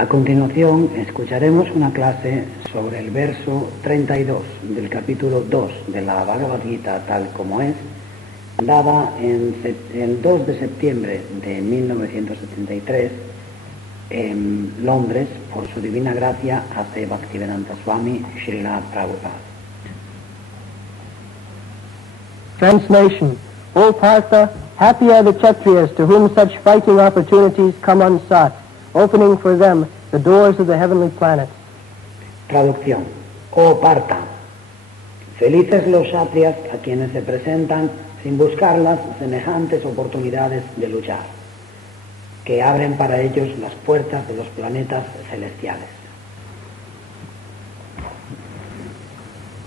A continuación escucharemos una clase sobre el verso 32 del capítulo 2 de la Bhagavad Gita tal como es, dada el 2 de septiembre de 1973 en Londres por su divina gracia A.C. Bhaktivedanta Swami Srila Prabhupada. Translation. O Partha, happy are the Kshatriyas to whom such fighting opportunities come unsought, opening for them the doors of the heavenly planets. Traducción. Oh Partha, felices los Kshatriyas a quienes se presentan sin buscarlas semejantes oportunidades de luchar, que abren para ellos las puertas de los planetas celestiales.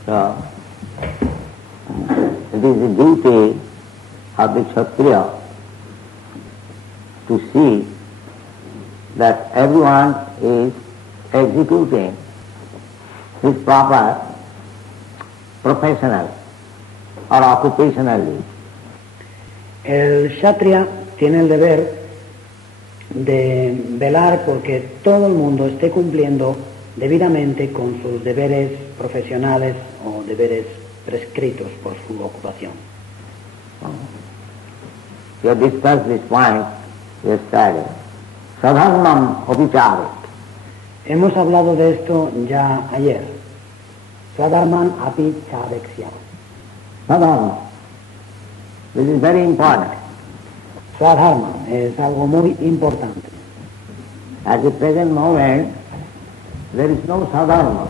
So, it is the duty of the Kshatriya to see that everyone is executing his proper professional or occupational duty. El Kshatriya tiene el deber de velar porque todo el mundo esté cumpliendo debidamente con sus deberes profesionales o deberes prescritos por su ocupación. We have discussed this point yesterday. Sadharmam apicharet. Hemos hablado de esto ya ayer. Swadharman api chareksya. Sadharma. This is very important. Swadharma es algo muy importante. At the present moment, there is no sadharma.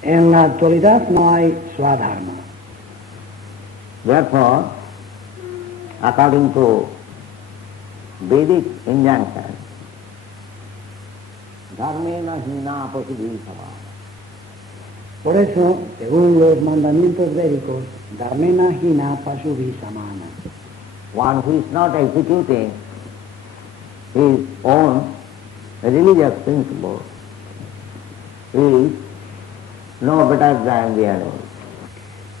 En la actualidad no hay Swadharma. Therefore, according to Vedic injunction, dharmena hina pasubhi samana. Por eso, según los mandamientos védicos, dharmena hina pasubhi samana. One who is not executing his own religious principle is no better than the animals.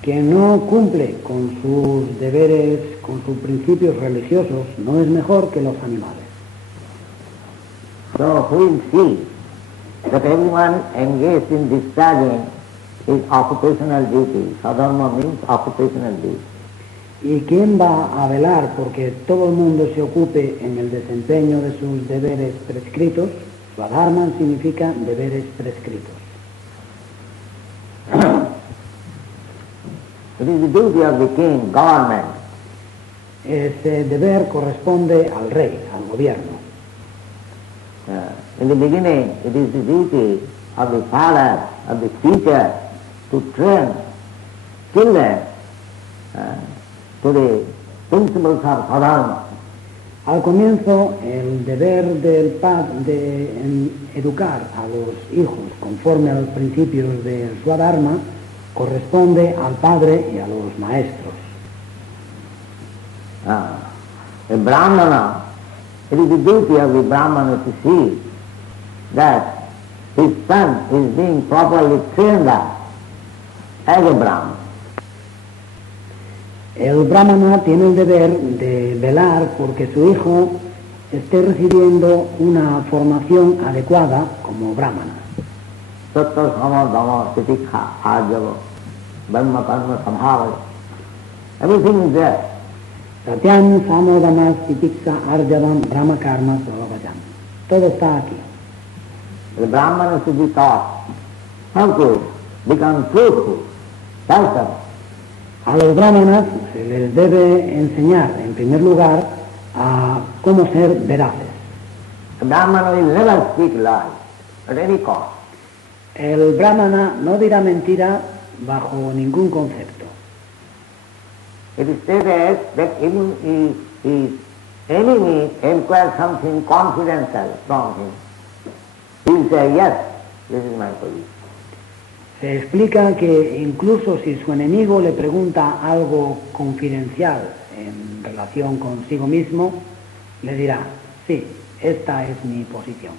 Quien no cumple con sus deberes, con sus principios religiosos, no es mejor que los animales. So who will see that everyone engaged in discharging his occupational duty? Sadharma means occupational duty. ¿Y quién va a velar porque todo el mundo se ocupe en el desempeño de sus deberes prescritos? Swadharma significa deberes prescritos. It is the duty of the king, government. Ese deber corresponde al rey, al gobierno. In the beginning, it is the duty of the father, of the teacher, to train children to the principles of sadharma. Al comienzo, el deber del padre de educar a los hijos conforme a los principios del Swadharma corresponde al padre y a los maestros. A brahmana, it is the duty of the brahmana to see that his son is being properly trained up as a brahmana. El brahmana tiene el deber de velar porque su hijo esté recibiendo una formación adecuada como brahmana. Sattva sama dhamma titikha arjava brahma karma samhara. Everything is there. Satyam samodamas titiksa arjavam brahma karma savavajam. Todo está aquí. The brahmana should be taught how to become truthful, self-serving. A los brahmanas se les debe enseñar, en primer lugar, a cómo ser veraces. The brahmana will never speak lies at any cost. El brahmana no dirá mentira bajo ningún concepto. It is stated that even if his enemy inquires something confidential from him, he will say, yes, this is my position. Se explica que incluso si su enemigo le pregunta algo confidencial en relación consigo mismo, le dirá, sí, esta es mi posición.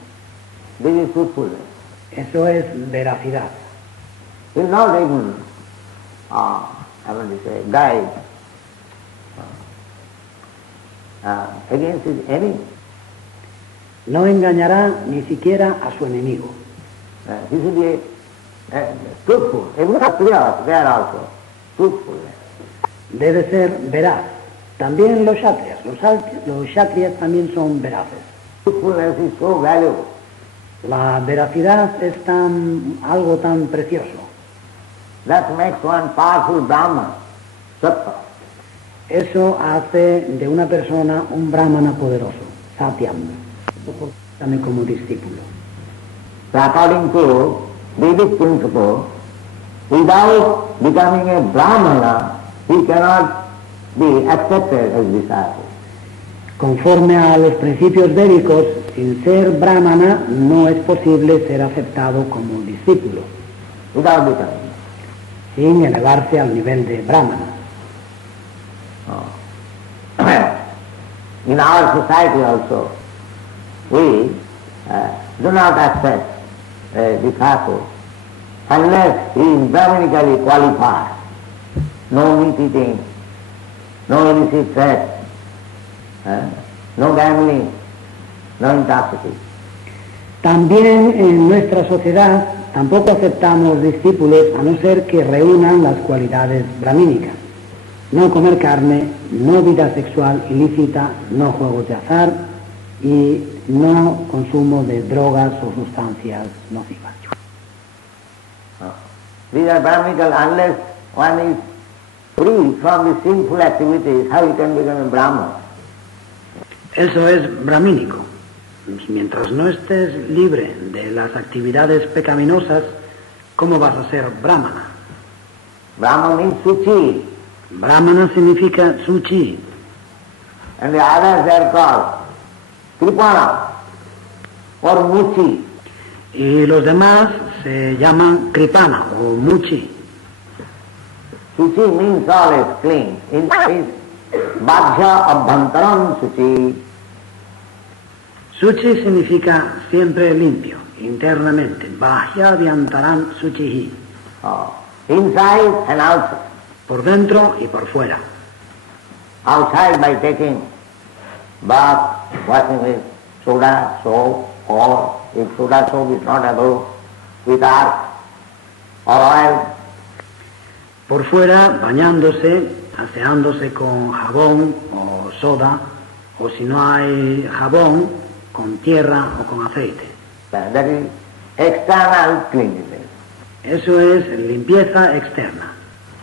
This is truthfulness. Eso es veracidad. He will not even, guide against his enemy. No engañará ni siquiera a su enemigo. He should be truthful. Even Kshatriyas, they are also truthful. Debe ser veraz. También los kshatriyas. Los kshatriyas también son veraces. Truthfulness is so valuable. La veracidad es algo tan precioso. That makes one powerful Brahman, Sattva. Eso hace de una persona un brahmana poderoso, satyam, también como discípulo. So according to Vedic principle, without becoming a Brahmana, he cannot be accepted as disciple. Conforme a los principios védicos, sin ser brahmana no es posible ser aceptado como discípulo, Without becoming. sin elevarse al nivel de brahmana. In our society also, we do not accept a disciple unless he is Brahmanically qualified. No meat eating, no illicit sex, no gambling, no intoxication. También en nuestra sociedad tampoco aceptamos discípulos a no ser que reúnan las cualidades brahmínicas. No comer carne, no vida sexual ilícita, no juegos de azar y no consumo de drogas o sustancias nocivas. These are Brahminical. Unless one is free from the sinful activities, how he can become a Brahman? Eso es brahmínico. Mientras no estés libre de las actividades pecaminosas, ¿cómo vas a ser brahmana? Brahman means Suchi, Brahmana significa suchi, and the others are called Kripana or Muchi. y los demás se llaman kripana o muchi. Suchi means always clean. It is Bhajya Abhantaram Suchi. Suchi significa siempre limpio, internamente. Bahya vyantaran suchihi, Inside and outside. por dentro y por fuera. Outside by taking bath, washing with soda, soap, or if soda soap is not able, with earth or oil. Por fuera, bañándose, aseándose con jabón o soda, o si no hay jabón, con tierra o con aceite. That is external cleanliness. Eso es limpieza externa.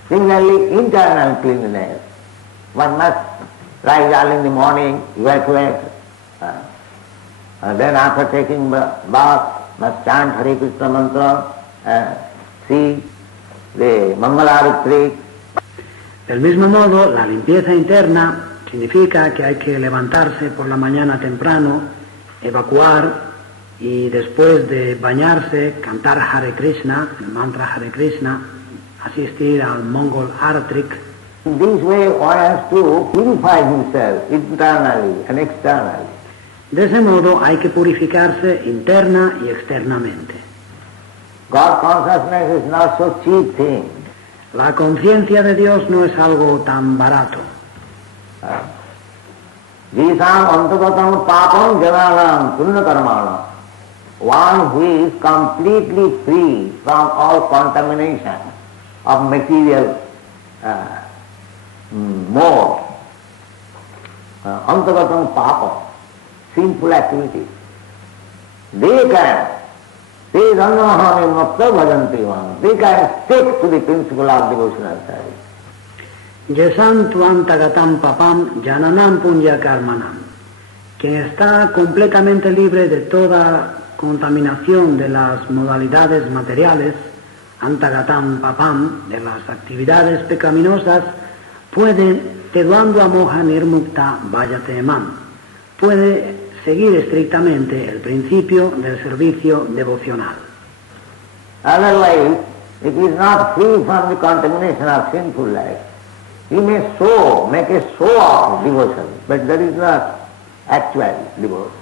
Similarly, internal cleanliness. One must rise early in the morning, evacuate, then after taking bath, must chant Hare Krishna mantra, see the Mangalarati. Del mismo modo, la limpieza interna significa que hay que levantarse por la mañana temprano, evacuar y después de bañarse, cantar Hare Krishna, el mantra Hare Krishna, asistir al Mongol Artrik. In this way one has to purify himself internally and externally. De ese modo hay que purificarse interna y externamente. God consciousness is not so cheap thing. La conciencia de Dios no es algo tan barato. Jisam antagatam papam jananam punna karmanam. One who is completely free from all contamination of material mode. Antagatam papam, sinful activities. They can stick to the principle of devotional service. Yesam tuantagatam papam jananam punya karmanam. Quien está completamente libre de toda contaminación de las modalidades materiales, antagatam papam, de las actividades pecaminosas, puede, teduando a moja nirmukta vayate emam, puede seguir estrictamente el principio del servicio devocional. Otherwise, if he is not free from the contamination of sinful life, he may make a show of devotion, but that is not actual devotion.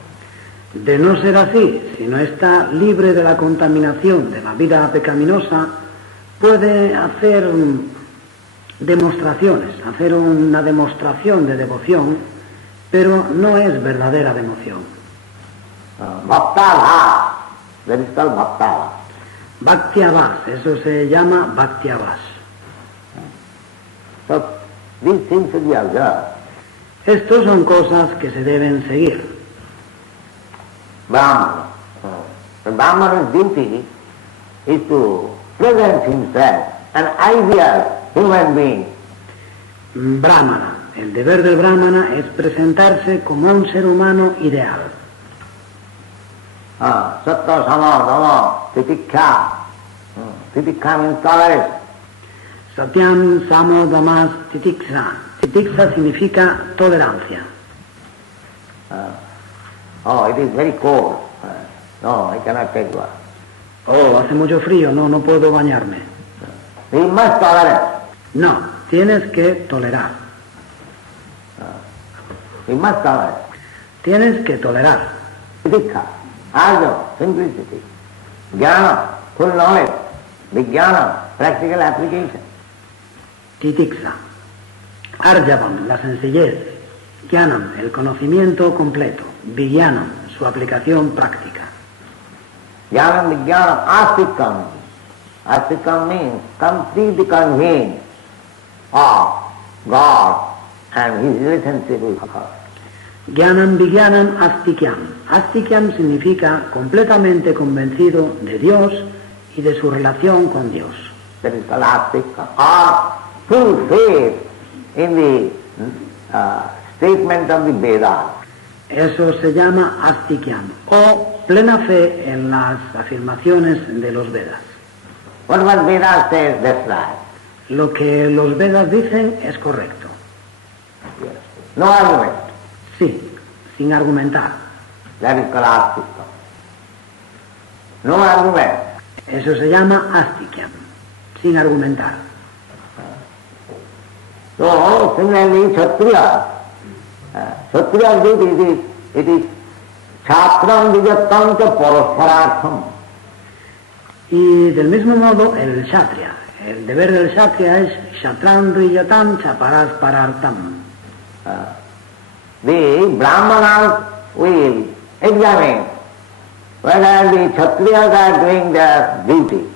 De no ser así, si no está libre de la contaminación de la vida pecaminosa, puede hacer demostraciones, hacer una demostración de devoción, pero no es verdadera devoción. Bhaktavas, that is called Bhaktavas. Bhaktiavas, eso se llama Bhaktiavas. So these things should be observed. Estos son cosas que se deben seguir. Brahmana. The Brahmana's duty is to present himself an ideal human being. Brahmana. El deber del brahmana es presentarse como un ser humano ideal. Sattva, sama, dhamma, titikha. Titikha means tolerance. Satyam, samo, damas, titiksa. Titiksa significa tolerancia. It is very cold. No, I cannot take bath. Oh, hace mucho frío, no puedo bañarme. We must tolerate. No, tienes que tolerar. We must tolerate. Tienes que tolerar. Titikha, arjo, simplicity. Jnana, full knowledge. Vijnana, practical application. Titiksa. Arjavam, la sencillez. Jnanam, el conocimiento completo. Vijnanam, su aplicación práctica. Jnanam, vijnanam, astikam. Astikam means completely convinced of God and his relationship with God. Jnanam vijnanam astikyam. Astikyam significa completamente convencido de Dios y de su relación con Dios. That is called astikam. Or full faith in the statement of the Vedas. Eso se llama astikyam, o plena fe en las afirmaciones de los Vedas. What Vedas says, that's right. Lo que los Vedas dicen es correcto. Yes. No argument. Sí, sin argumentar. That is called astikam. No argument. Eso se llama astikyam, sin argumentar. So, similarly, Kshatriya. Kshatriya's duty it is Kshatram vijattam cha parasparartham. Y del mismo modo, el Kshatriya. El deber del Kshatriya es Kshatram Riyatam Chaparasparartam. The Brahmanas will examine whether the Kshatriyas are doing their duty.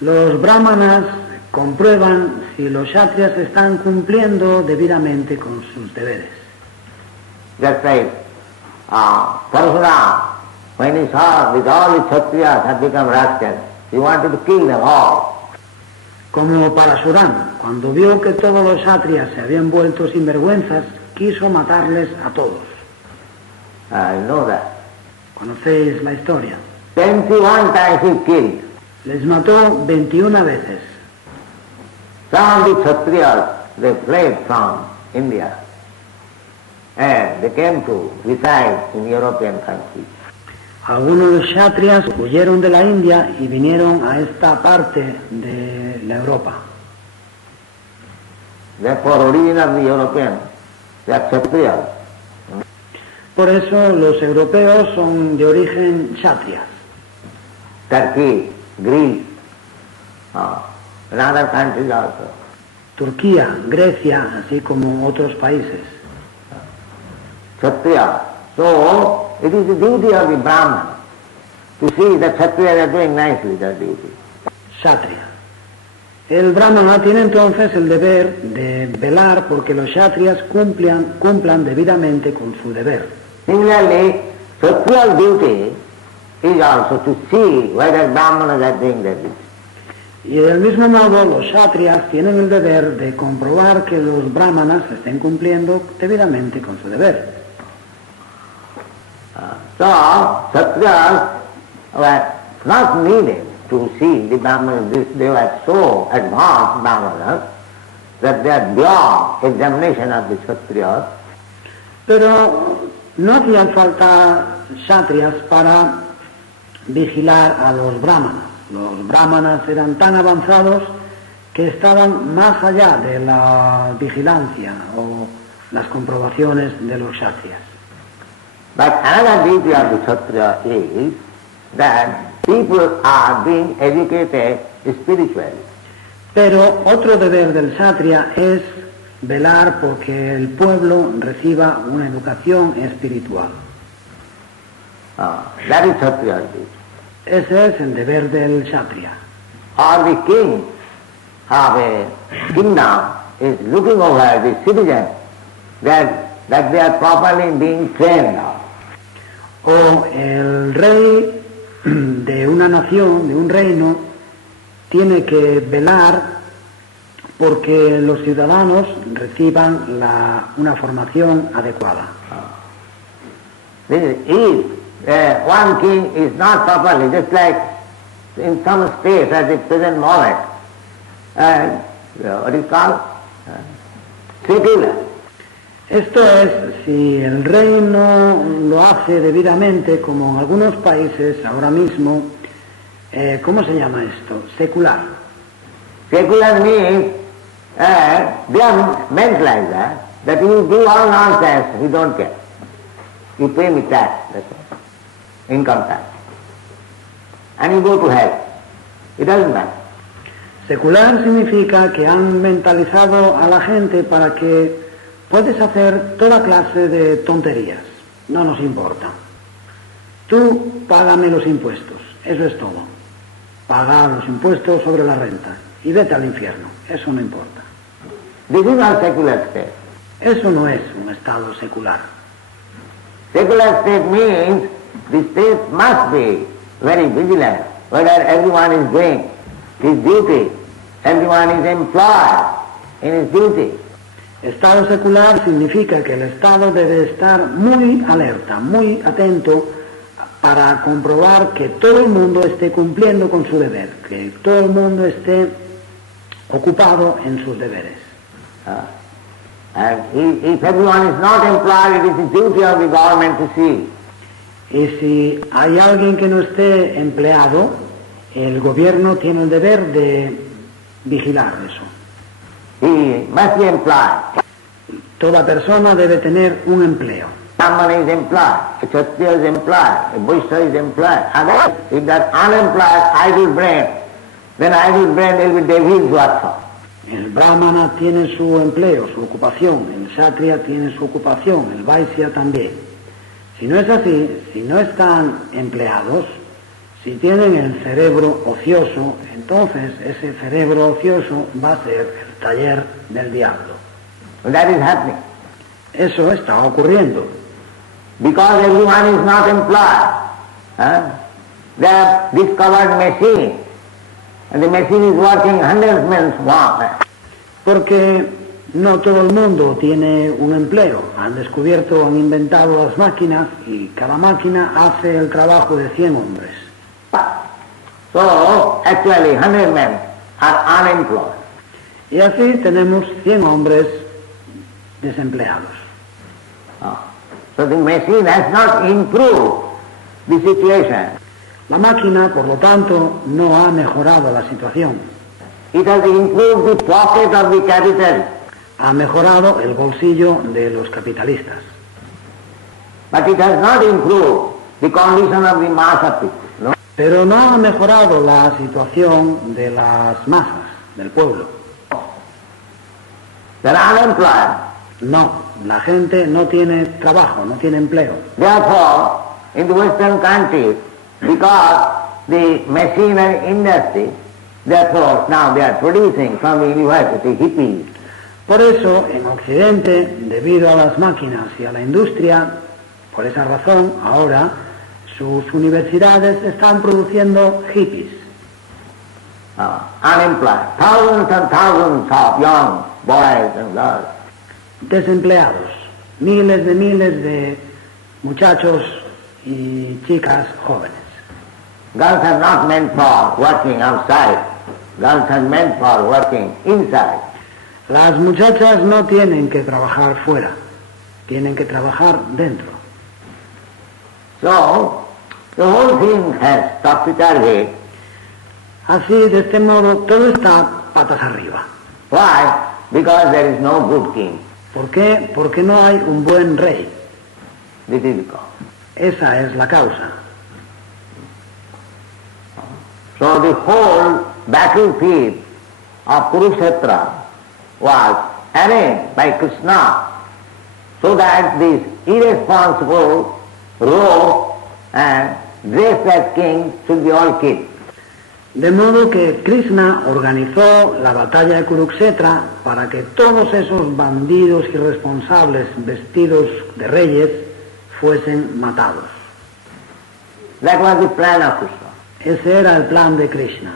Los brahmanas comprueban si los Kshatriyas están cumpliendo debidamente con sus deberes. Just like Parashurama, when he saw that all the Kshatriyas had become rascals, he wanted to kill them all. Como Parashurama, cuando vio que todos los Kshatriyas se habían vuelto sinvergüenzas, quiso matarles a todos. You know that. ¿Conocéis la historia? 21 times he killed. Les mató 21 veces. Some of the Kshatriyas, they fled from India and they came to reside in European countries. Algunos Kshatriyas huyeron de la India y vinieron a esta parte de la Europa. Therefore, origin of the Europeans, they are Kshatriyas. Por eso los europeos son de origen Kshatriyas. Turkey, Greece, and other countries also. Turquía, Grecia, así como otros países. Kshatriya. So, it is the duty of the Brahman to see that Kshatriyas are doing nicely their duty. Kshatriya. El brahmana tiene entonces el deber de velar porque los Kshatriyas cumplan debidamente con su deber. Similarly, Kshatriya's duty is also to see whether Brahmanas are doing their duty. Y del mismo modo, los Kshatriyas tienen el deber de comprobar que los brahmanas estén cumpliendo debidamente con su deber. So, Kshatriyas were not needed to see the Brahmanas. They were so advanced Brahmanas that they are beyond examination of the Kshatriyas. Pero no hacían falta Kshatriyas para vigilar a los brahmanas. Los brahmanas eran tan avanzados que estaban más allá de la vigilancia o las comprobaciones de los Kshatriyas. But another duty of the Kshatriya is that people are being educated spiritually. Pero otro deber del Kshatriya es velar porque el pueblo reciba una educación espiritual. That is Kshatriya's duty. Ese es el deber del Kshatriya. Or the king of a kingdom is looking over the citizens that they are properly being trained now. O el rey de una nación, de un reino, tiene que velar porque los ciudadanos reciban una formación adecuada. If one king is not properly, just like in some states at the present moment, what is called secular. Esto es, si el rey no lo hace debidamente, como en algunos países ahora mismo, ¿cómo se llama esto? Secular. Secular means they are meant like that you do all nonsense, you don't care. You pay me tax, that's all, income tax, and you go to hell. It doesn't matter. Secular significa que han mentalizado a la gente para que puedes hacer toda clase de tonterías, no nos importa. Tú págame los impuestos, eso es todo. Paga los impuestos sobre la renta y vete al infierno, eso no importa. This is not secular state. Eso no es un estado secular. Secular state means the state must be very vigilant whether everyone is doing his duty, everyone is employed in his duty. Estado secular significa que el Estado debe estar muy alerta, muy atento para comprobar que todo el mundo esté cumpliendo con su deber, que todo el mundo esté ocupado en sus deberes. And if everyone is not employed, it is the duty of the government to see. Y si hay alguien que no esté empleado, el gobierno tiene el deber de vigilar eso. He must be employed. Toda persona debe tener un empleo. Someone is employed, a Kshatriya is employed, a Vaishya is employed. Otherwise, if that unemployed, idle brain, then idle brain will be devil's workshop. El brahmana tiene su empleo, su ocupación, el kshatriya tiene su ocupación, el vaishya también. Si no es así, si no están empleados, si tienen el cerebro ocioso, entonces ese cerebro ocioso va a ser el taller del diablo. That is happening. Eso está ocurriendo. Because everyone is not employed. They have discovered machine. And the machine is working 100 minutes more. Porque no todo el mundo tiene un empleo. Han descubierto, han inventado las máquinas y cada máquina hace el trabajo de 100 hombres. So, actually 100 men are unemployed. Y así tenemos 100 hombres desempleados. So the machine has not improved the situation. La máquina, por lo tanto, no ha mejorado la situación. It has improved the pocket of the capital. Ha mejorado el bolsillo de los capitalistas. But it has not improved the condition of the mass of people. No? Pero no ha mejorado la situación de las masas, del pueblo. They are unemployed. No, la gente no tiene trabajo, no tiene empleo. Therefore, in the Western countries, because the machinery industry, therefore now they are producing from the university hippies. Por eso, en Occidente, debido a las máquinas y a la industria, por esa razón, ahora sus universidades están produciendo hippies. Unemployed. Thousands and thousands of young boys and girls. Desempleados. Miles de muchachos y chicas jóvenes. Girls are not meant for working outside. Girls are meant for working inside. Las muchachas no tienen que trabajar fuera, tienen que trabajar dentro. So, the whole thing has topsy-turvy. Así, de este modo, todo está patas arriba. Why? Because there is no good king. ¿Por qué? Porque no hay un buen rey. This is the cause. Esa es la causa. So the whole battlefield of Kurukshetra was arranged by Krishna so that this irresponsible rogue and dressed as king should be all killed. De modo que Krishna organizó la batalla de Kurukshetra para que todos esos bandidos irresponsables vestidos de reyes fuesen matados. That was the plan of Krishna. Ese era el plan de Krishna.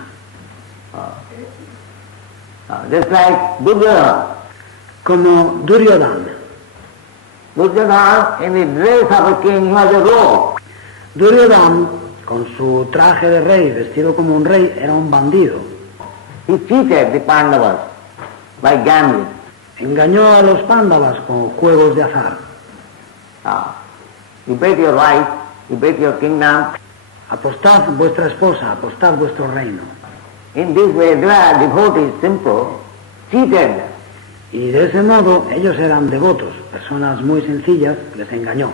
Just like Duryodhana. Como Duryodhana. Duryodhana, in the dress of a king, he was a rogue. Duryodhana, con su traje de rey, vestido como un rey, era un bandido. He cheated the Pandavas by gambling. Engañó a los Pándavas con juegos de azar. You bet your wife, you bet your kingdom. Apostad vuestra esposa, apostad vuestro reino. In this way, they were devotees, simple, cheated them. Y de ese modo ellos eran devotos, personas muy sencillas, les engañó.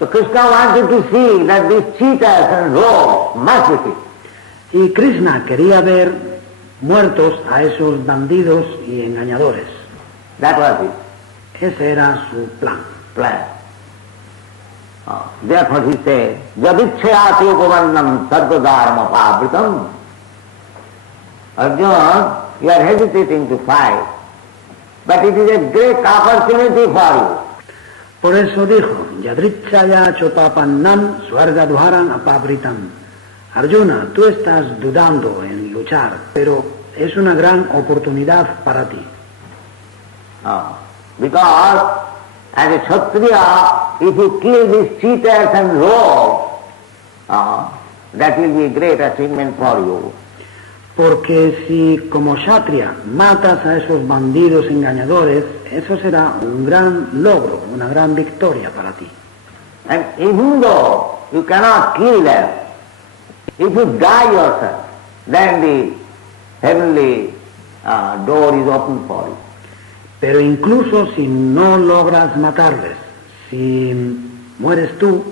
So Krishna wanted to see that these cheaters and rogues must be killed. Y Krishna quería ver muertos a esos bandidos y engañadores. That was it. Ese era su plan. Therefore he said, Yadicchayati upavannam sarvadharma pavritam. Arjuna, you are hesitating to fight, but it is a great opportunity for you. Por eso dijo, Yadrichaya chopapannam swargadharam apabritam. Arjuna, tú estás dudando en luchar, pero es una gran oportunidad para ti. Because as a Kshatriya, if you kill these cheaters and rogues, that will be a great achievement for you. Porque si como Kshatriya matas a esos bandidos engañadores, eso será un gran logro, una gran victoria para ti. And even though you cannot kill them, if you die yourself, then the heavenly door is open for you. Pero incluso si no logras matarles, si mueres tú,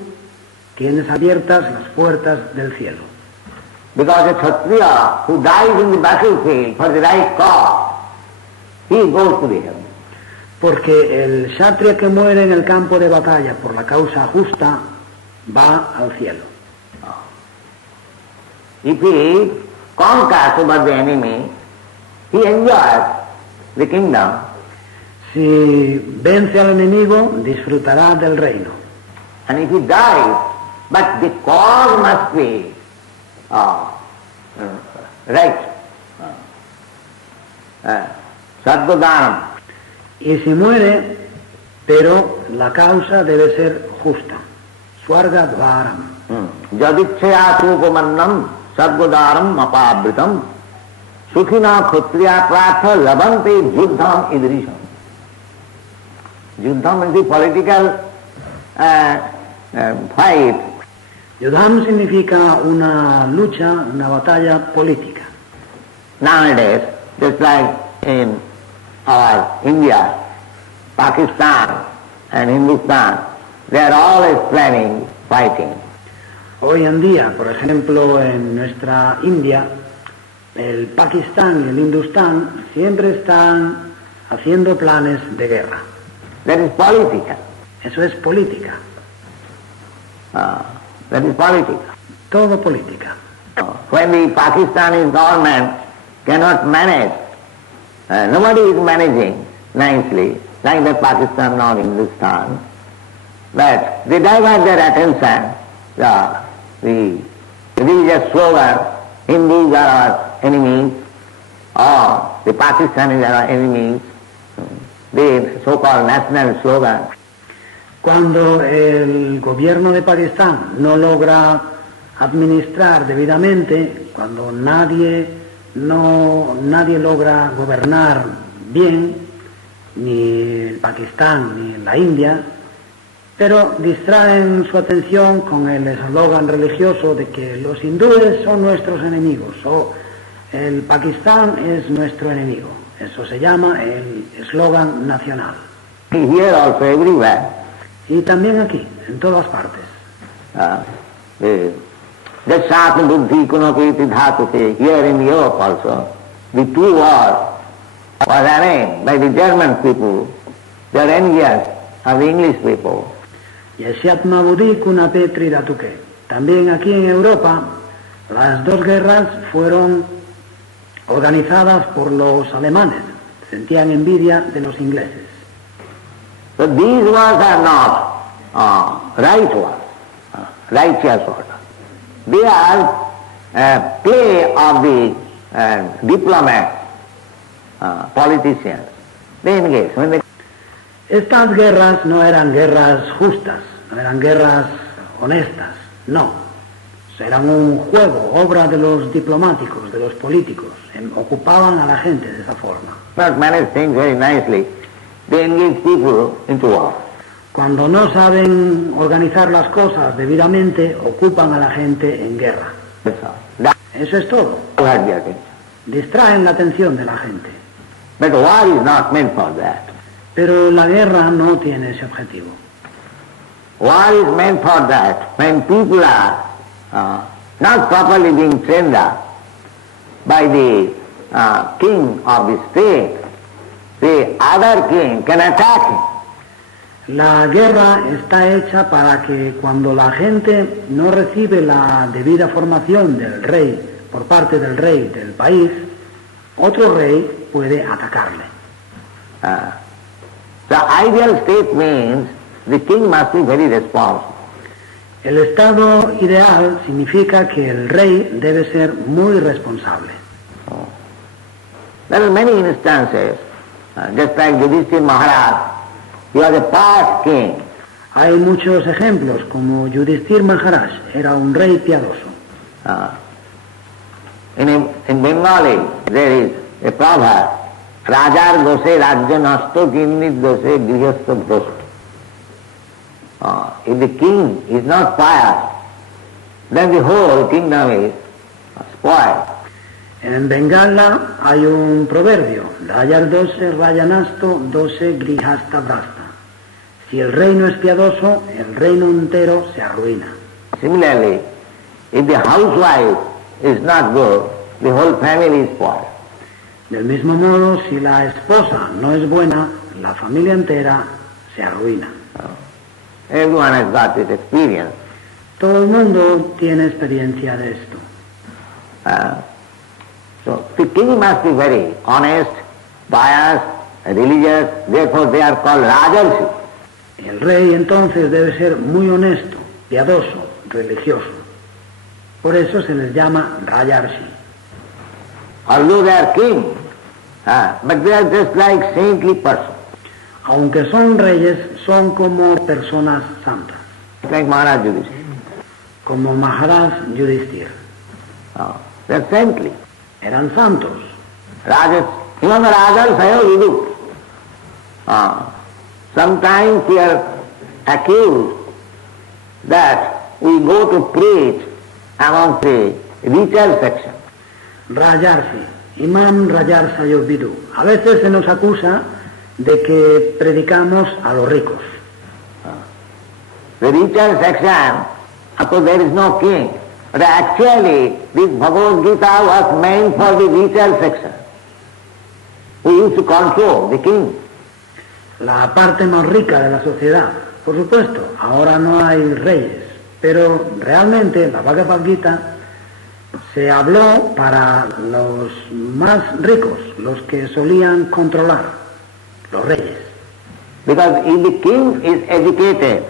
tienes abiertas las puertas del cielo. Because a Kshatriya who dies in the battlefield for the right cause, he goes to the heaven. Porque el Kshatriya que muere en el campo de batalla por la causa justa va al cielo. If he conquers over the enemy, he enjoys the kingdom. Si vence al enemigo, disfrutará del reino. And if he dies, but the cause must be right. Sadgudhanam. Y si muere, pero la causa debe ser justa. Swargadvaram. Yadicchayatu upamannam sadgudharam apabritam sukhina khutriya pratha labante juddham idrisham. Juddham is the political fight. Yudham significa una lucha, una batalla política. Nowadays, just like in our India, Pakistan and Hindustan, they are always planning fighting. Hoy en día, por ejemplo, en nuestra India, el Pakistán y el Hindustán siempre están haciendo planes de guerra. That is political. Eso es política. That is political. Todo política. When the Pakistani government cannot manage, nobody is managing nicely, like the Pakistan or Hindustan, but they divert their attention, the religious slogan, Hindus are our enemies, or the Pakistanis are our enemies, the so-called national slogan. Cuando el gobierno de Pakistán no logra administrar debidamente, cuando nadie logra gobernar bien, ni el Pakistán ni la India, pero distraen su atención con el eslogan religioso de que los hindúes son nuestros enemigos o el Pakistán es nuestro enemigo. Eso se llama el eslogan nacional. Here also, everywhere. Y también aquí, en todas partes. Dashat buddhi kunapeti dhatuke, here in Europe also, the two wars was arranged by the German people, they are envious of the English people. Yeshiat Mabudi Kunape Tridatuke. También aquí en Europa, las dos guerras fueron organizadas por los alemanes. Sentían envidia de los ingleses. But these wars are not right wars, righteous wars. They are play of the diplomats, politicians. They engage. When they... Estas guerras no eran guerras justas, no eran guerras honestas, no. Eran un juego, obra de los diplomáticos, de los políticos. Ocupaban a la gente de esa forma. Not manage things very nicely. They engage people into war. Cuando no saben organizar las cosas debidamente, ocupan a la gente en guerra. That's all. Eso es todo. That the attention. Distraen la atención de la gente. But war is not meant for that. Pero la guerra no tiene ese objetivo. War is meant for that. When people are not properly being trained up by the king of the state, the other king can attack him. La guerra está hecha para que cuando la gente no recibe la debida formación del rey, por parte del rey del país, otro rey puede atacarle. The ideal state means the king must be very responsible. El estado ideal significa que el rey debe ser muy responsable. There are many instances, just like Yudhishthira Maharaj, he was a past king. Hay muchos ejemplos, como Yudhishthira Maharaj era un rey piadoso. In Bengali there is a proverb, Rajar doshe rajya nasto kinnit doshe grihastha doshe. If the king is not pious, then the whole kingdom is spoiled. En Bengala hay un proverbio, Rayar dose rayanasto dose grihasta brasta. Si el reino es piadoso, el reino entero se arruina. Similarly, if the housewife is not good, the whole family is spoiled. Del mismo modo, si la esposa no es buena, la familia entera se arruina. Everyone has got this experience. Todo el mundo tiene experiencia de esto. So the king must be very honest, pious, religious, therefore they are called Rajarshi. El rey entonces debe ser muy honesto, piadoso, religioso. Por eso se les llama Rajarshi. Although they are king, but they are just like saintly persons. Aunque son reyes, son como personas santas, Like Maharaj Yudhishthira. como Maharaj Yudhishthira. They are saintly. Eran santos. Rajas, even the Rajas have vidu. Sometimes we are accused that we go to preach among the retail section. Rajarsi, Imam Rajar Sayobidu. A veces se nos acusa de que predicamos a los ricos. The retail section, of course there is no king, but actually this Bhagavad Gita was meant for the retail section. We used to control the king. La parte más rica de la sociedad. Por supuesto, ahora no hay reyes, pero realmente la Bhagavad Gita se habló para los más ricos, los que solían controlar, los reyes. Because if the king is educated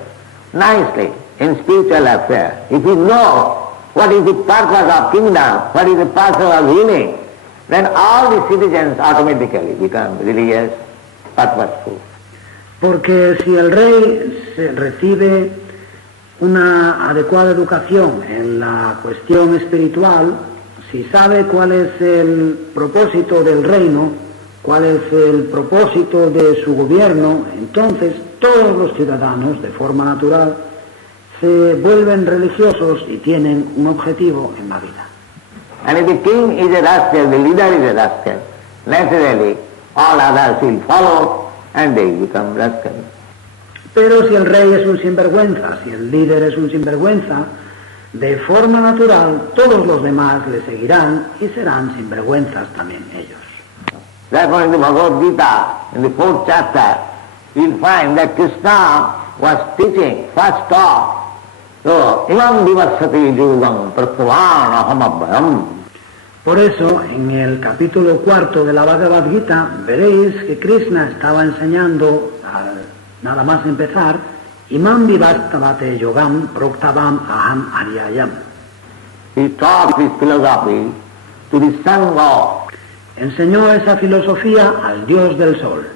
nicely in spiritual affairs, if he knows what is the purpose of kingdom, what is the purpose of ruling, then all the citizens automatically become religious, purposeful. Porque si el rey recibe una adecuada educación en la cuestión espiritual, si sabe cuál es el propósito del reino, cuál es el propósito de su gobierno, entonces todos los ciudadanos, de forma natural, se vuelven religiosos y tienen un objetivo en la vida. And if the king is a rascal, the leader is a rascal, naturally all others will follow and they become rascals. Pero si el rey es un sinvergüenza, si el líder es un sinvergüenza, de forma natural todos los demás le seguirán y serán sinvergüenzas también ellos. Therefore in the Bhagavad Gita, in the 4th chapter, you'll find that Krishna was teaching first off, so imam vivassati yugam prastavan ahamabhayam. Por eso, en el capítulo 4 de la Bhagavad Gita, veréis que Krishna estaba enseñando, nada más empezar, Imam Vivastavate Yogam Proktavam Aham Aryayam. He taught this philosophy to the sun god. Enseñó esa filosofía al dios del sol.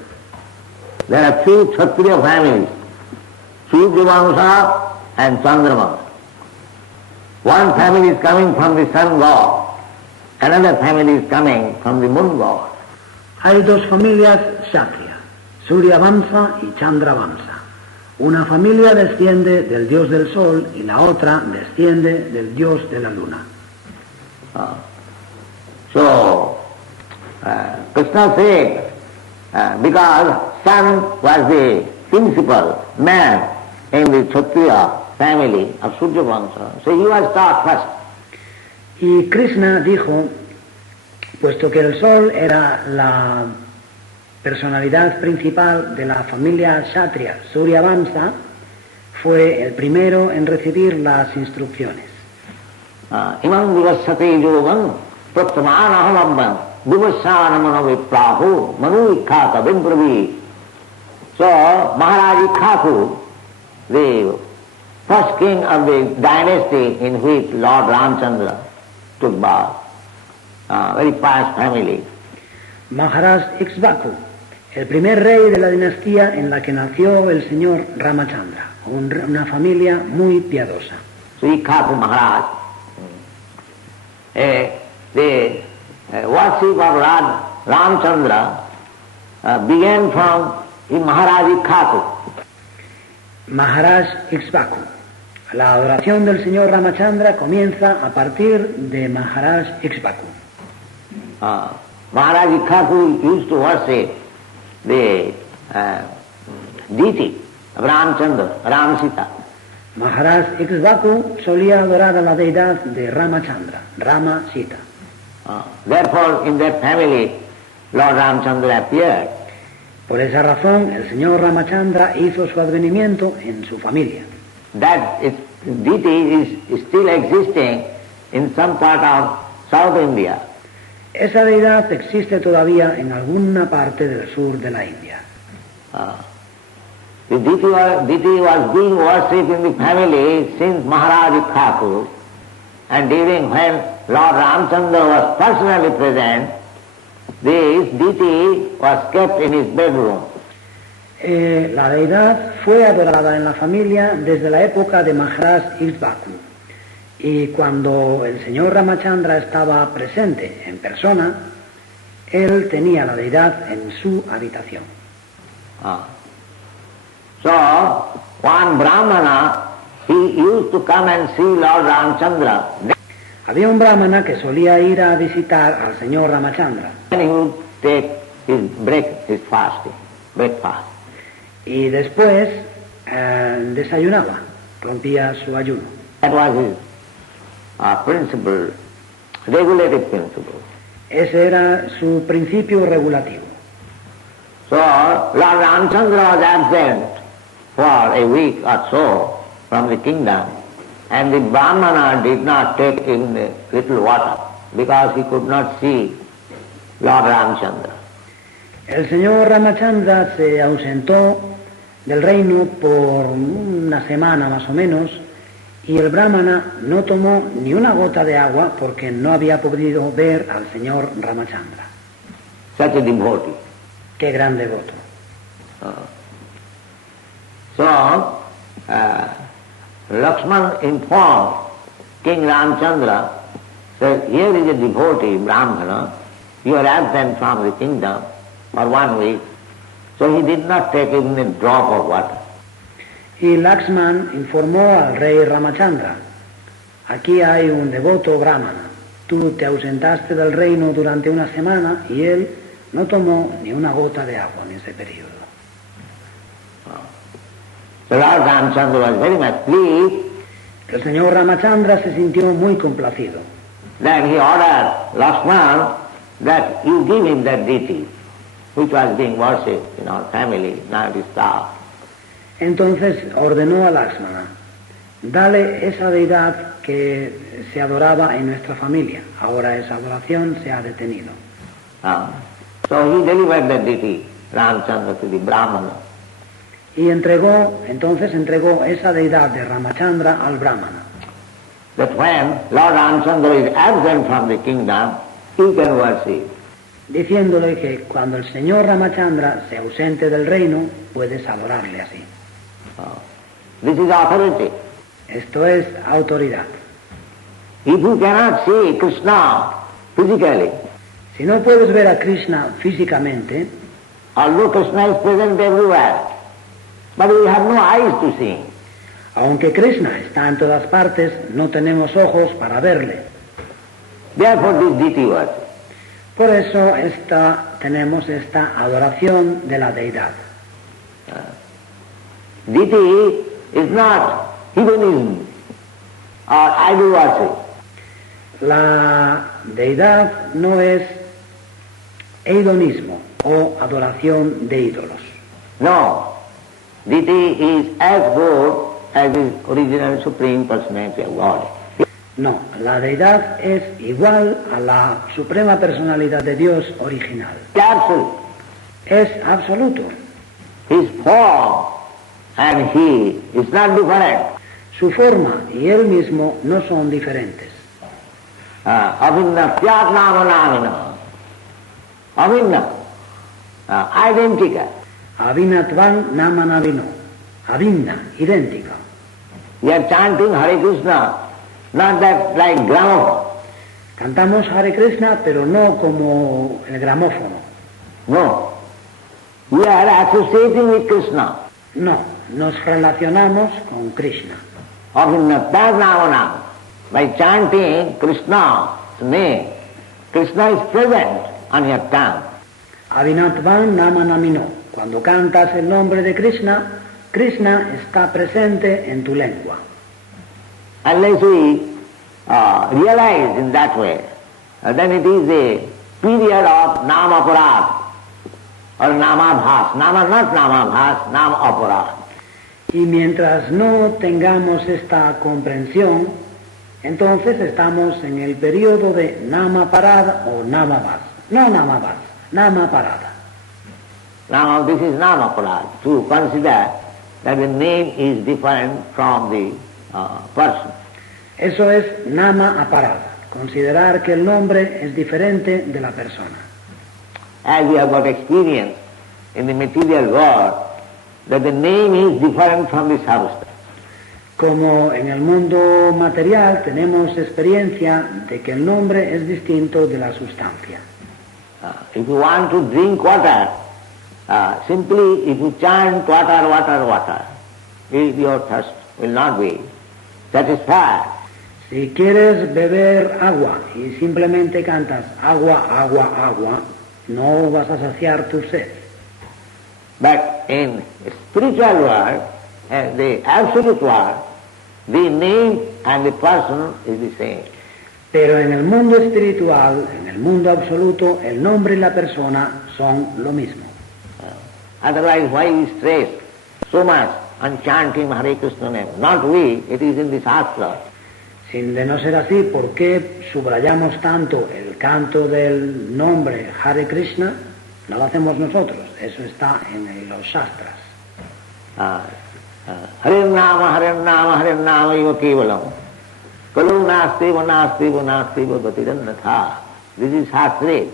There are two Kshatriya families, Surya Vamsa and Chandra Vamsa. One family is coming from the sun god, another family is coming from the moon god. Hay dos familias Kshatriya, Surya Vamsa y Chandra Vamsa. Una familia desciende del dios del sol y la otra desciende del dios de la luna. Krishna said, because sun was the principal man in the Kshatriya family of Surya Vamsa, so he was taught first. Y Krishna dijo, puesto que el sol era la personalidad principal de la familia Kshatriya, Surya Vamsa, fue el primero en recibir las instrucciones. Imam vivassati yogam prattaman ahamabhayam vivassana mano viprahu manu ikkhata vimpravi. So Maharaj Ikhaku, the first king of the dynasty in which Lord Ramchandra took birth, very pious family. Maharaj Ikshvaku, el primer rey de la dinastía en la que nació el señor Ramachandra, una familia muy piadosa. So Ikhaku Maharaj, the worship of Lord Ramchandra began from Maharaj Ikhaku. Maharaj Ikshvaku. La adoración del señor Ramachandra comienza a partir de Maharaj Ikshvaku. Maharaj Ikhaku used to worship the deity of Ramchandra, Ramsita. Maharaj Ikshvaku solía adorar a la deidad de Ramachandra, Rama Sita. Therefore, in that family, Lord Ramchandra appeared. Por esa razón, el señor Ramachandra hizo su advenimiento en su familia. That deity is still existing in some part of South India. Esa deidad existe todavía en alguna parte del sur de la India. The deity was being worshipped in the family since Maharaj Ikhaku, and during when Lord Ramchandra was personally present, this deity was kept in his bedroom. La deidad fue adorada en la familia desde la época de Maharaj Ikshvaku. Y cuando el señor Ramachandra estaba presente en persona, él tenía la deidad en su habitación. So, one Brahmana, he used to come and see Lord Ramchandra. Había un brahmana que solía ir a visitar al señor Ramachandra. Then he would take his breakfast. Y después desayunaba, rompía su ayuno. That was his principle, regulative principle. Ese era su principio regulativo. So, Lord Ramchandra was absent for a week or so from the kingdom, and the Brahmana did not take in a little water because he could not see Lord Ramchandra. El señor Ramachandra se ausentó del reino por una semana más o menos, y el brahmana no tomó ni una gota de agua porque no había podido ver al señor Ramachandra. Such a devotee. Qué gran devoto. So, Lakshman informed King Ramchandra that here is a devotee, Brahmana, you are absent from the kingdom for 1 week. So he did not take even a drop of water. Y Lakshman informó al rey Ramachandra, aquí hay un devoto brahmana, tú te ausentaste del reino durante una semana y él no tomó ni una gota de agua en ese periodo. So Lord Ramchandra was very much pleased. El señor Ramachandra se sintió muy complacido. Then he ordered Lakshman that you give him that deity which was being worshipped in our family, now it is stopped. Entonces ordenó a Lakshmana, dale esa deidad que se adoraba en nuestra familia. Ahora esa adoración se ha detenido. So he delivered that deity, Ramchandra, to the Brahmana. Y entonces entregó esa deidad de Ramachandra al Brahmana. That when Lord Ramchandra is absent from the kingdom, he can worship. Diciéndole que cuando el señor Ramachandra se ausente del reino, puedes adorarle así. This is authority. Esto es autoridad. If you cannot see Krishna physically, Si no puedes ver a Krishna físicamente, although Krishna is present everywhere, but we have no eyes to see. aunque Krishna está en todas partes, no tenemos ojos para verle. Therefore this deity worship. Por eso tenemos esta adoración de la deidad. Deity is not hedonism or idol worship. La deidad no es hedonismo o adoración de ídolos. No. Deity is as good as the original Supreme Personality of God. No, la deidad es igual a la Suprema Personalidad de Dios original. Absolute. Es absoluto. His form and he is not different. Su forma y él mismo no son diferentes. Avinna pyat nama namina. Avinna. Identical. Avinatvan namanavino. Avinna, idéntica. We are chanting Hare Krishna, not that like gramophone. Cantamos Hare Krishna, pero no como el gramófono. No. We are associating with Krishna. No, nos relacionamos con Krishna. Avinna pyat nama namina. By chanting Krishna's name, Krishna is present on your tongue. Avinatvan namanamino. Cuando cantas el nombre de Krishna, Krishna está presente en tu lengua. Unless we realize in that way, then it is a period of nama aparad or nama bhas. Nama, not nama bhas, nama aparad. Y mientras no tengamos esta comprensión, entonces estamos en el periodo de nama parada o nama vas. No nama vas, nama parada. Now this is nama aparad, to consider that the name is different from the person. Eso es nama aparada, considerar que el nombre es diferente de la persona. As we have got experience in the material world, that the name is different from the substance. Como en el mundo material tenemos experiencia de que el nombre es distinto de la sustancia. If you want to drink water, simply if you chant water, water, water, your thirst will not be satisfied. Si quieres beber agua y simplemente cantas agua, agua, agua, no vas a saciar tu sed. But in spiritual world, the absolute world, the name and the person is the same. Pero en el mundo espiritual, en el mundo absoluto, el nombre y la persona son lo mismo. Otherwise, why we stress so much on chanting Hare Krishna name? Not we, it is in the Shastra. Sin de no ser así, ¿por qué subrayamos tanto el canto del nombre Hare Krishna? No lo hacemos nosotros, eso está en los Shastras. Hare Nama, Hare Nama, Hare Nama iva kevalam. Kalu nasti va nasti va nasti va gatirannatha. This is Shastra.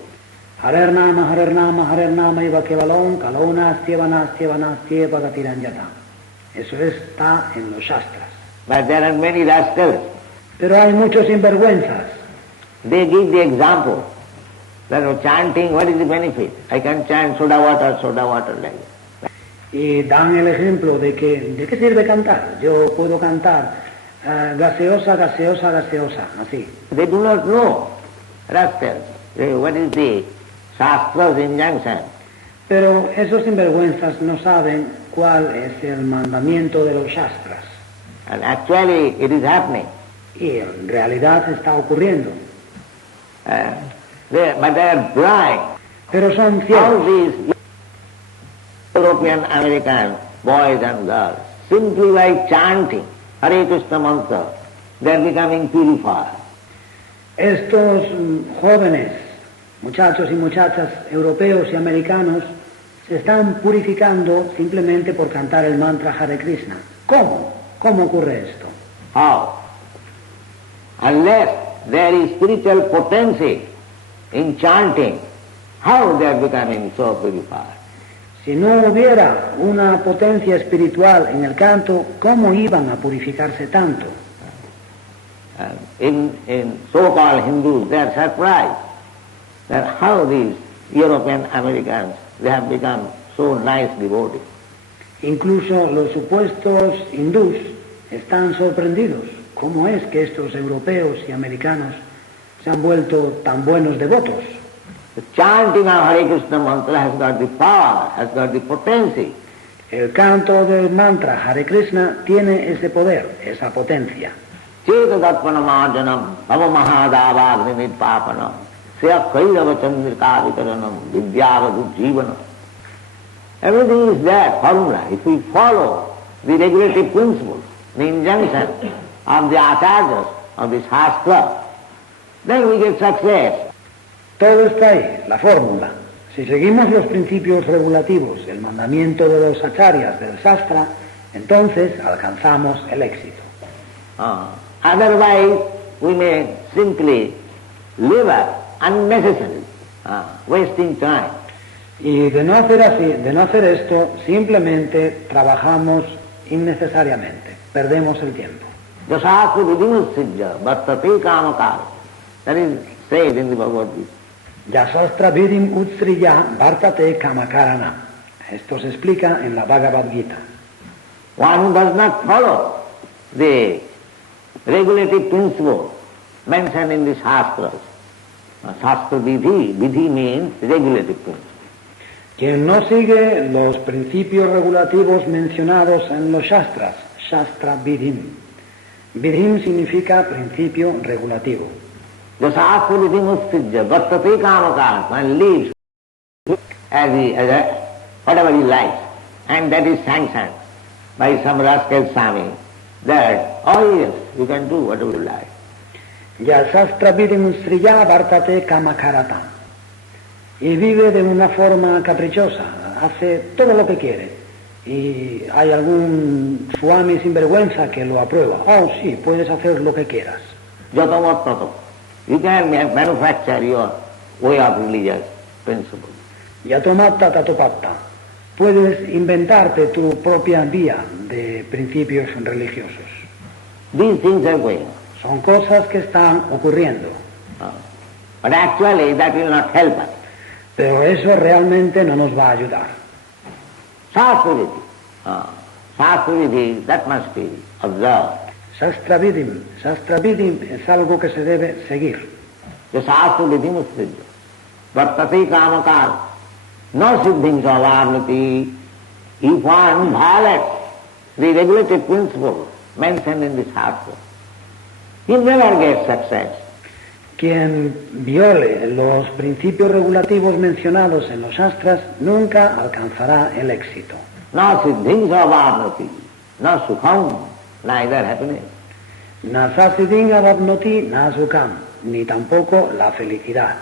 Harer Nama iva kevalam, kalona astyeva nastyeva nastyeva gatiranyata. Eso está en los Shastras. But there are many rascals. Pero hay muchos sinvergüenzas. They give the example that of chanting, what is the benefit? I can chant soda water like that. Y dan el ejemplo de qué sirve cantar. Yo puedo cantar gaseosa, gaseosa, gaseosa, así. They do not know, rascals, what is the Shastra's injunction. Pero esos sinvergüenzas no saben cuál es el mandamiento de los Shastras. And actually it is happening. Y en realidad está ocurriendo. But they are blind. Pero son All ciegos. these European Americans, boys and girls, simply by chanting Hare Krishna mantra, they are becoming purified. Estos jóvenes, muchachos y muchachas europeos y americanos, se están purificando simplemente por cantar el mantra Hare Krishna. ¿Cómo? ¿Cómo ocurre esto? How? Unless there is spiritual potency in chanting, how they are becoming so purified? Si no hubiera una potencia espiritual en el canto, ¿cómo iban a purificarse tanto? In so-called Hindus, they are surprised that how these European Americans, they have become so nice devotees. Incluso los supuestos hindús están sorprendidos. ¿Cómo es que estos europeos y americanos se han vuelto tan buenos devotos? The chanting of Hare Krishna mantra has got the power, has got the potency. El canto del mantra Hare Krishna tiene ese poder, esa potencia. Cheta datpanamarjanam, bhava mahadavagni papanam, seya kairava chandrika vitaranam, vidyavadu jivanam. Everything is there, formula. If we follow the regulative principles, the injunction of the acharyas, of the shastra, then we get success. Todo está ahí, la fórmula. Si seguimos los principios regulativos, el mandamiento de los acharyas del Shastra, entonces alcanzamos el éxito. Otherwise, we may simply live unnecessarily, wasting time. Y de no hacer así, de no hacer esto, simplemente trabajamos innecesariamente, perdemos el tiempo. Jasastra vidimussijya vartate kamakara. That is said in the Bhagavad Gita. Yasastra vidim utsriya vartate kamakarana. Esto se explica en la Bhagavad Gita. One who does not follow the regulative principle mentioned in the Shastras. Shastra vidhi, vidhi means regulative principle. Quien no sigue los principios regulativos mencionados en los Shastras, Shastra Vidhim. Vidhim significa principio regulativo. The Shastra vidhimussijya vartate kamakara. One lives whatever he likes, and that is sanctioned by some rascal Swami, that, oh yes, you can do whatever you like. Ya Shastra Vidhim Sriya Vartate Kamakarata. Y vive de una forma caprichosa, hace todo lo que quiere. Y hay algún Swami sinvergüenza que lo aprueba. Oh, sí, puedes hacer lo que quieras. Jatamat. You can manufacture your way of religious principle. Yatomatta tatopatta. Puedes inventarte tu propia vía de principios religiosos. These things are going on. Son cosas que están ocurriendo. But actually that will not help us. Pero eso realmente no nos va a ayudar. Shastra vidhi, that must be observed. Shastra Vidhim es algo que se debe seguir. The Shastra vidhimussijya vartate kamakara. No siddhim savarnati. If one violates the regulative principle mentioned in the Shastra, he never gets success. Quien viole los principios regulativos mencionados en los Shastras nunca alcanzará el éxito. No siddhim savarnati, no sukham, neither happiness. Nasasidin adapnoti nasukam, ni tampoco la felicidad.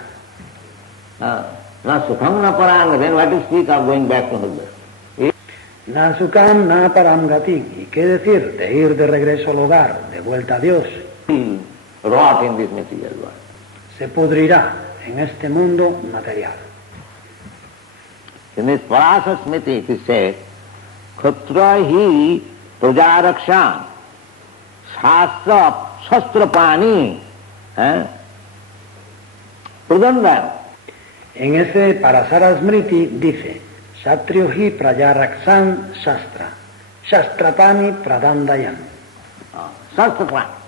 No sukham na paranga, then what to speak of going back to husband? Nasukam na paramgati. ¿Y qué decir de ir de regreso al hogar, de vuelta a Dios? He rot in this material world. Se pudrirá en este mundo material. In this Parasa Smriti it is said, Khutra hi prajarakshan shastrapani pradandam. En ese Parasara Smriti dice, Satryohi prajaraksan shastra, shastrapani pradandayan. Shastrapani.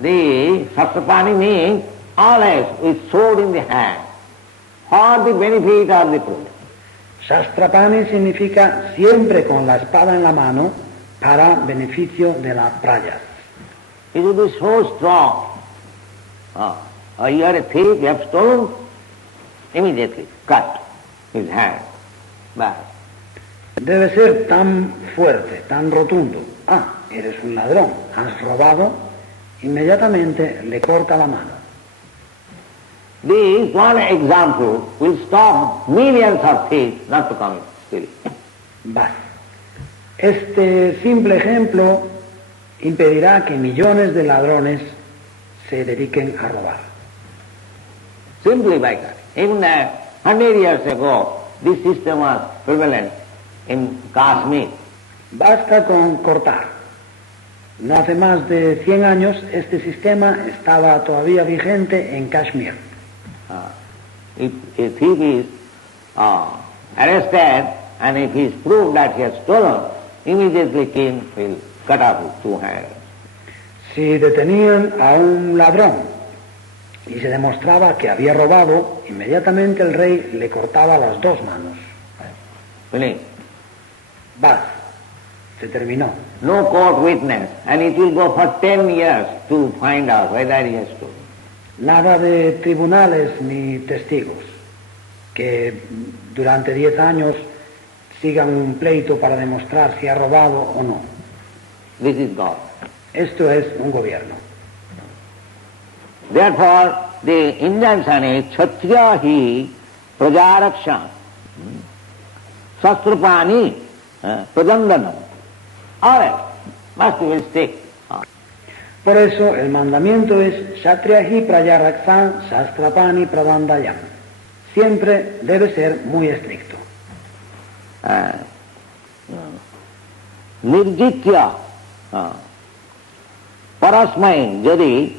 The shastrapani means always with sword in the hand for the benefit of the poor. Shastrapani significa siempre con la espada en la mano para beneficio de la praya. It will be so strong. You are a thief, you have stolen, immediately cut his hand. But Debe ser tan fuerte, tan rotundo. Ah, eres un ladrón, has robado, inmediatamente le corta la mano. This one example will stop millions of thieves not to commit stealing. Basta. Este simple ejemplo impedirá que millones de ladrones se dediquen a robar. Simply by that. Even 100 years ago, this system was prevalent in Kashmir. Basta con cortar. No hace más de 100 años este sistema estaba todavía vigente en Kashmir. If a thief is arrested and if he is proved that he has stolen, immediately king will cut off his 2 hands. Si detenían a un ladrón y se demostraba que había robado, inmediatamente el rey le cortaba las 2 manos. Finish. Basta. Se terminó. No court witness, and it will go for 10 years to find out whether he has stolen. Nada de tribunales ni testigos que durante 10 años sigan un pleito para demostrar si ha robado o no. This is God. Esto es un gobierno. Therefore, the injunction is Kshatriya hi prajaraksha sastrapani prajandanam. All right, must be very strict. Por eso el mandamiento es Kshatriyahi Prajaraksan Shastrapani Pradandayam. Siempre debe ser muy estricto. Nirjitya parasmai jadi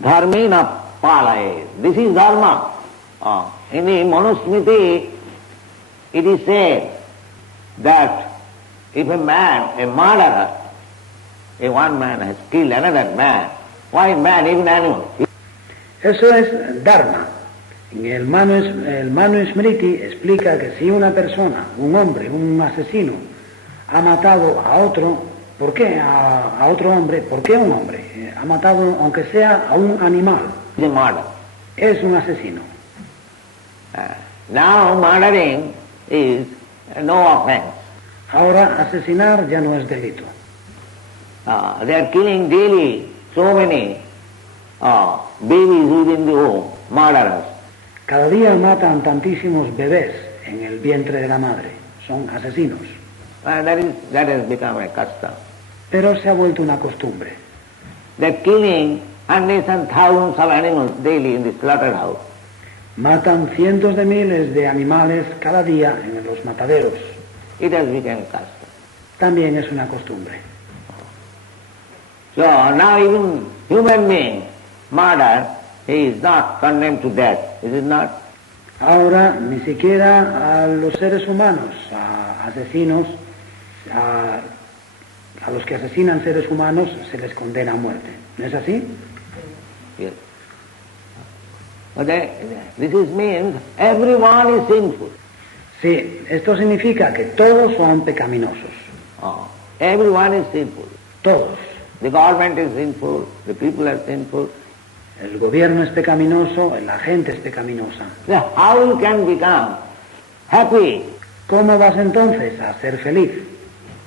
dharmena palaye. This is dharma. In the Manusmriti it is said that if a man, a murderer, if one man has killed another man, why man, even animal? Eso es Dharma. En el Manu Smriti explica que si una persona, un hombre, un asesino, ha matado a otro, ¿por qué a otro hombre? ¿Por qué un hombre? Ha matado, aunque sea a un animal. It's a murder. Es un asesino. Now murdering is no offense. Ahora asesinar ya no es delito. They are killing daily so many babies within the womb, murderers. Cada día matan tantísimos bebés en el vientre de la madre. Son asesinos. That has become a custom. Pero se ha vuelto una costumbre. They are killing hundreds and thousands of animals daily in the slaughterhouse. Matan cientos de miles de animales cada día en los mataderos. It has become a custom. También es una costumbre. So now even human being murder, he is not condemned to death, is it not? Ahora ni siquiera a los seres humanos, a asesinos, a los que asesinan seres humanos se les condena a muerte. ¿No es así? Yes. But this means everyone is sinful. Sí, esto significa que todos son pecaminosos. Everyone is sinful. Todos. The government is sinful, the people are sinful. El gobierno es pecaminoso, la gente es pecaminosa. So how you can become happy? ¿Cómo vas entonces a ser feliz?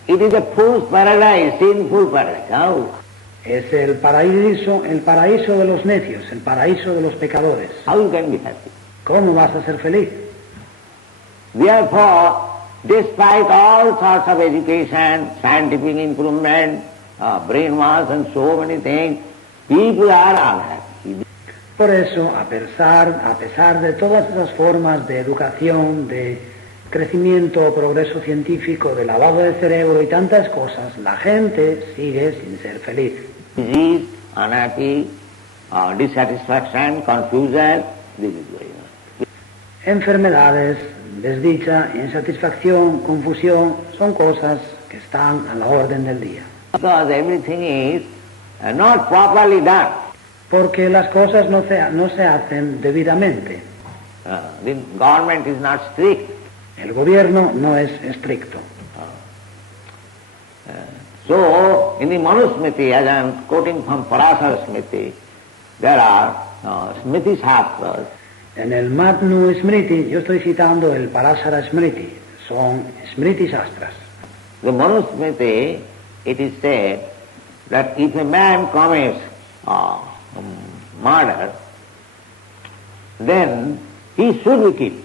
It is a fool's paradise, sinful paradise. How? Es el paraíso de los necios, el paraíso de los pecadores. How you can be happy? ¿Cómo vas a ser feliz? Therefore, despite all sorts of education, scientific improvement, brainwash and so many things, people are unhappy. Por eso, a pesar de todas esas formas de educación, de crecimiento, progreso científico, de lavado de cerebro y tantas cosas, la gente sigue sin ser feliz. Disease, unhappy, dissatisfaction, confusion, this is going on. Enfermedades, desdicha, insatisfacción, confusión, son cosas que están a la orden del día. Because everything is not properly done. Porque las cosas no se hacen debidamente. The government is not strict. El gobierno no es estricto. So, in the Manusmriti, as I am quoting from Parasara Smriti, there are Smriti Shastras. En el Matnu Smriti, yo estoy citando el Parasara Smriti, son Smriti Shastras. The Manusmriti, it is said that if a man commits murder, then he should be killed.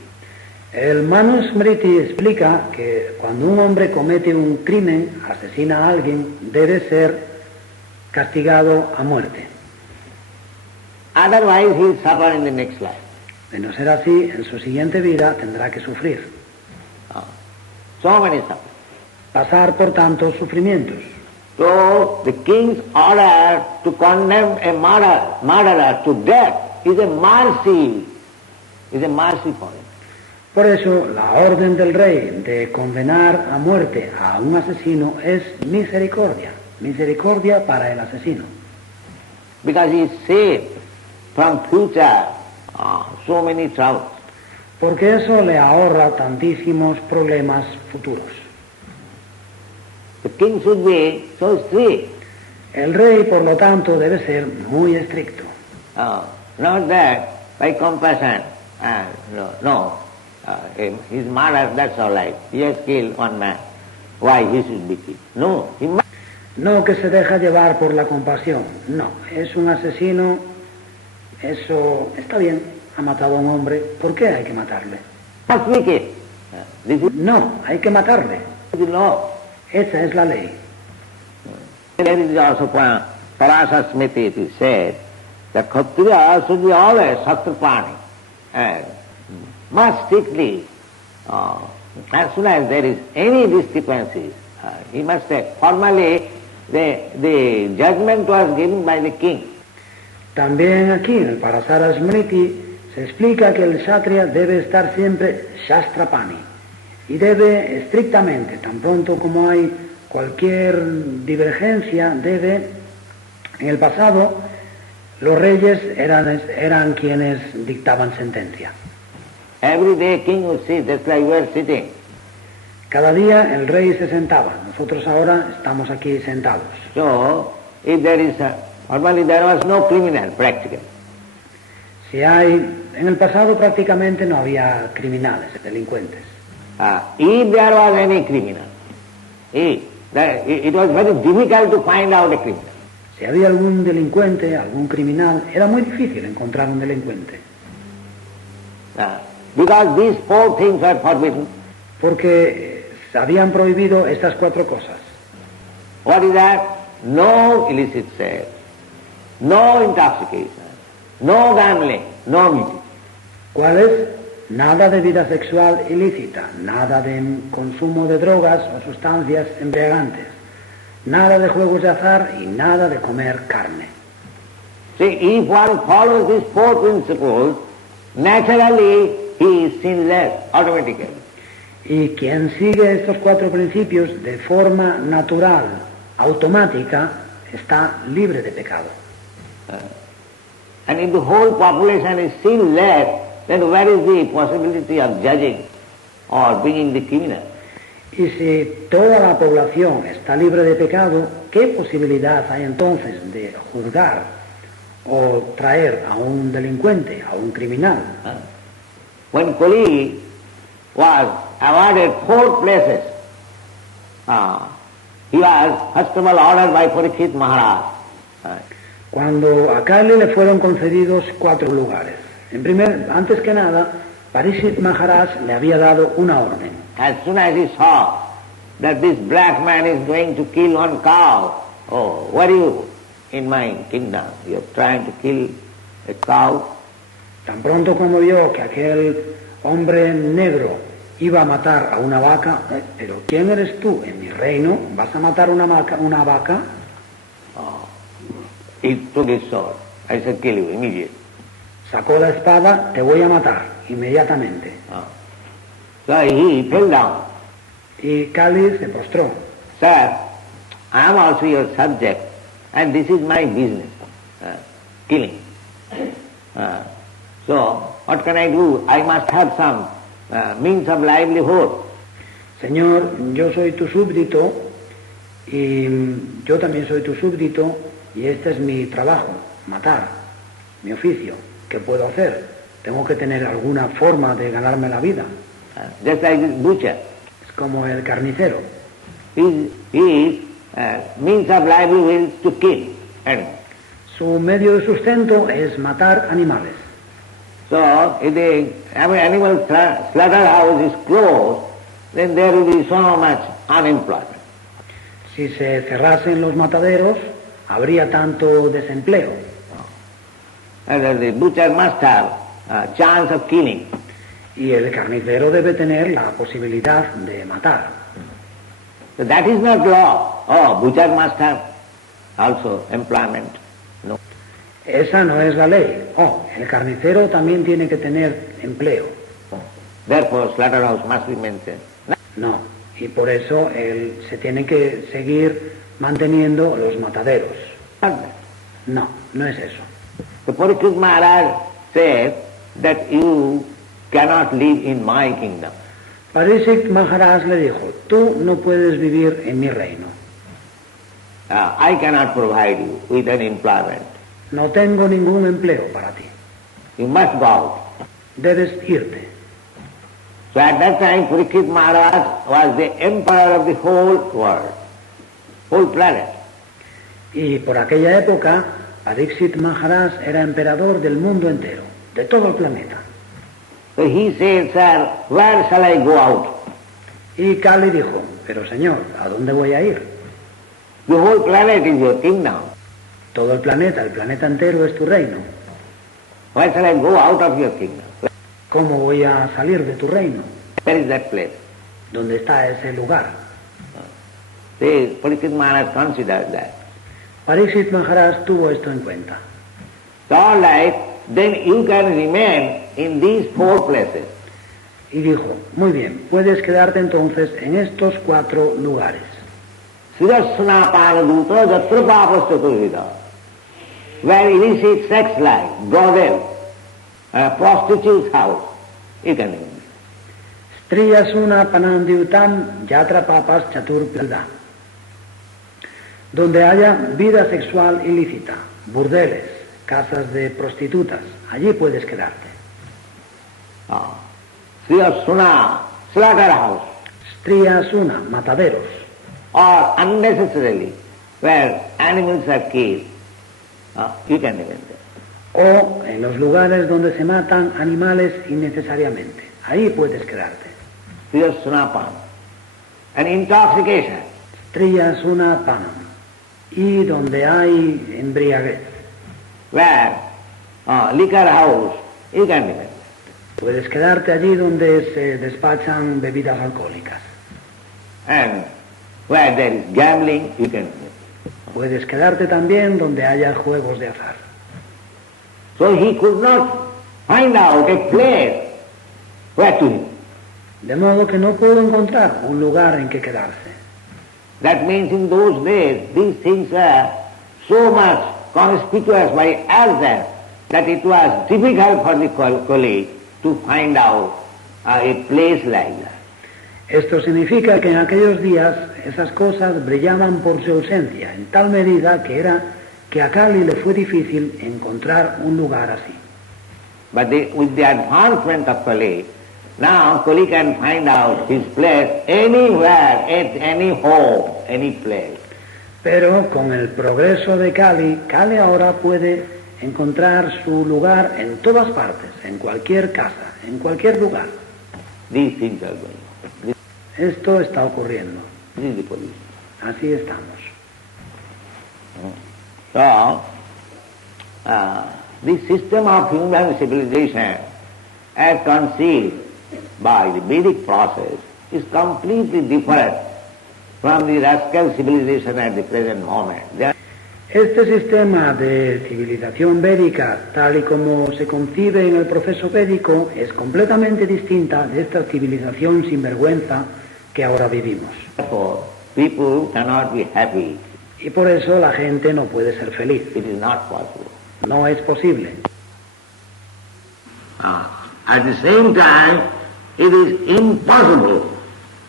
El Manu Smriti explica que cuando un hombre comete un crimen, asesina a alguien, debe ser castigado a muerte. Otherwise he will suffer in the next life. De no ser así, en su siguiente vida tendrá que sufrir. So many suffering. Pasar por tantos sufrimientos. So the king's order to condemn a murderer to death is a mercy for him. Por eso, la orden del rey de condenar a muerte a un asesino es misericordia. Misericordia para el asesino. Because he is saved from future so many troubles. Porque eso le ahorra tantísimos problemas futuros. The king should be so strict. El rey, por lo tanto, debe ser muy estricto. Not that by compassion, his murder, that's all right. He has killed one man. Why he should be killed? No, he must. No que se deja llevar por la compasión. No, es un asesino. Eso está bien. Ha matado a un hombre. ¿Por qué hay que matarle? Must be killed. This is No, hay que matarle. the law. Esa es la ley. There is also Parasa Smriti, it is said that Kshatriya should be always Shastrapani, and must strictly, as soon as there is any discrepancies, he must say, formally the judgment was given by the king. También aquí, en el Parasara Smriti, se explica que el Kshatriya debe estar siempre Shastrapani y debe estrictamente, tan pronto como hay cualquier divergencia, debe, en el pasado, los reyes eran quienes dictaban sentencia. Every day king would sit, that's like we are sitting. Cada día el rey se sentaba, nosotros ahora estamos aquí sentados. So, if there is formally there was no criminal, practically. Si hay, en el pasado prácticamente no había criminales, delincuentes. If there was any criminal, it was very difficult to find out a criminal. Si había algún delincuente, algún criminal, era muy difícil encontrar un delincuente. Because these four things are forbidden. Porque se habían prohibido estas cuatro cosas. What is that? No illicit sex, no intoxication, no gambling, no meeting. ¿Cuál es? Nada de vida sexual ilícita, nada de consumo de drogas o sustancias embriagantes, nada de juegos de azar y nada de comer carne. See, if one follows these four principles, naturally he is sinless automatically. Y quien sigue estos cuatro principios de forma natural, automática, está libre de pecado. And if the whole population is sinless, then where is the possibility of judging or bringing the criminal? Y si toda la población está libre de pecado, ¿qué posibilidad hay entonces de juzgar o traer a un delincuente, a un criminal? When Kali was awarded 4 places, he was first of all ordered by Parikshit Maharaj. Cuando a Kali le fueron concedidos 4 lugares. Antes que nada, Parikshit Maharaj le había dado una orden. As soon as he saw that this black man is going to kill one cow, oh, what are you in my kingdom? You are trying to kill a cow? Tan pronto como vio que aquel hombre negro iba a matar a una vaca, pero ¿quién eres tú en mi reino? ¿Vas a matar una vaca? He took his sword. I said, kill you immediately. Sacó la espada, te voy a matar inmediatamente. So he fell down. Y Kali se postró. Sir, I am also your subject, and this is my business, killing. So, what can I do? I must have some means of livelihood. Señor, yo soy tu súbdito y yo también soy tu súbdito y este es mi trabajo, matar, mi oficio. ¿Qué puedo hacer? Tengo que tener alguna forma de ganarme la vida. Just like this butcher. Es como el carnicero. His means of livelihood is to kill animals. Su medio de sustento es matar animales. So if the animal slaughterhouse is closed, then there will be so much unemployment. Si se cerrasen los mataderos, habría tanto desempleo. And the butcher must have a chance of killing. Y el carnicero debe tener la posibilidad de matar. So that is not law. Oh, butcher must have also employment. No. Esa no es la ley. Oh, el carnicero también tiene que tener empleo. Therefore, slaughterhouse must be maintained. No, y por eso se tienen que seguir manteniendo los mataderos. No, no es eso. The Parikshit Maharaj said that you cannot live in my kingdom. Parikshit Maharaj le dijo, tú no puedes vivir en mi reino. I cannot provide you with an employment. No tengo ningún empleo para ti. You must go out. Debes irte. So at that time, Parikshit Maharaj was the emperor of the whole world, whole planet. Y por aquella época, Parikshit Maharaj era emperador del mundo entero, de todo el planeta. So he said, sir, where shall I go out? Y Kali dijo, pero señor, ¿a dónde voy a ir? The whole planet is your kingdom. Todo el planeta entero es tu reino. Why shall I go out of your kingdom? ¿Cómo voy a salir de tu reino? Where is that place? ¿Dónde está ese lugar? See, Parikshit Maharaj considered that. Parikshit Maharaj tuvo esto en cuenta. So all right, then you can remain in these four places. Y dijo, muy bien, puedes quedarte entonces en estos 4 lugares. Siddhasanapanadutta jatra papastaturvida, where illicit sex life, brothel, prostitute's house, you can remain. Striyasuna panandiutam yatra papas chaturpilda. Donde haya vida sexual ilícita, burdeles, casas de prostitutas, allí puedes quedarte. Siddhasuna, slaughterhouse, Striyasuna, mataderos, or unnecessarily, where animals are killed, you can remain there. o en los lugares donde se matan animales innecesariamente, ahí puedes quedarte. Siddhasanapan, and intoxication. Striyasuna panam, y donde hay embriaguez, Where liquor house, you can remain. puedes quedarte allí donde se despachan bebidas alcohólicas. And where there is gambling, you can remain. Puedes quedarte también donde haya juegos de azar. So he could not find out a place where to live. De modo que no puedo encontrar un lugar en que quedarse. That means in those days, these things were so much conspicuous by others that it was difficult for the colleague to find out a place like that. Esto significa que en aquellos días esas cosas brillaban por su ausencia, en tal medida que a Kali le fue difícil encontrar un lugar así. But with the advancement of Kali, now Kali can find out his place anywhere, at any home, any place. Pero con el progreso de Kali, Kali ahora puede encontrar su lugar en todas partes, en cualquier casa, en cualquier lugar. These things are going on. Esto está ocurriendo. This is the position. Así estamos. So, the system of human civilization as conceived by the Vedic process is completely different from the rascal civilization at the present moment. Este sistema de civilización védica, tal y como se concibe en el proceso védico, es completamente distinta de esta civilización sinvergüenza que ahora vivimos. Therefore, people cannot be happy. Y por eso la gente no puede ser feliz. It is not possible. No es posible. At the same time, it is impossible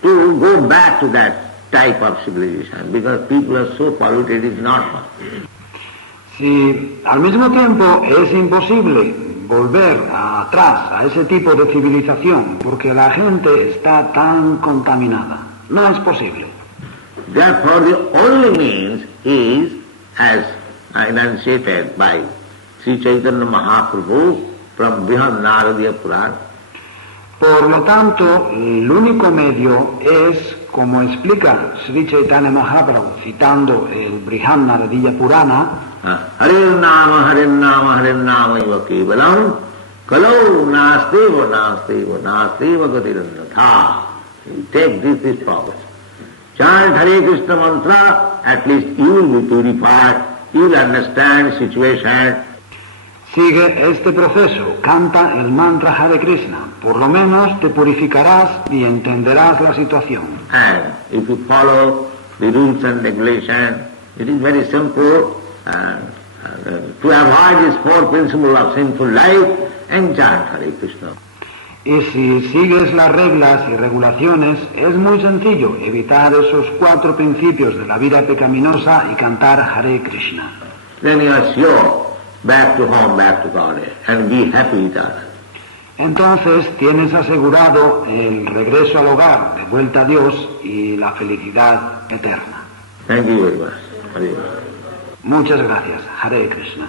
to go back to that type of civilization because people are so polluted, it is not possible. Si al mismo tiempo es imposible volver atrás a ese tipo de civilización porque la gente está tan contaminada. No es posible. Therefore, the only means is, as enunciated by Sri Chaitanya Mahaprabhu from Brihad Naradiya Purana. Por lo tanto, el único medio es, como explica Sri Chaitanya Mahaprabhu, citando el Brihad Naradiya Purana, Hare Nama iva kevalam, kalau nasteva gatiranatha. You take this purpose. Chant Hare Krishna mantra, at least you will be purified, you will understand situation. Sigue este proceso, canta el mantra Hare Krishna, por lo menos te purificarás y entenderás la situación. And if you follow the rules and regulations, it is very simple to avoid these four principles of sinful life and chant Hare Krishna. Y si sigues las reglas y regulaciones, es muy sencillo evitar esos 4 principios de la vida pecaminosa y cantar Hare Krishna. Then you are sure back to home, back to God, and be happy eternally. Entonces tienes asegurado el regreso al hogar, de vuelta a Dios y la felicidad eterna. Thank you very much. Hare Krishna. Muchas gracias. Hare Krishna.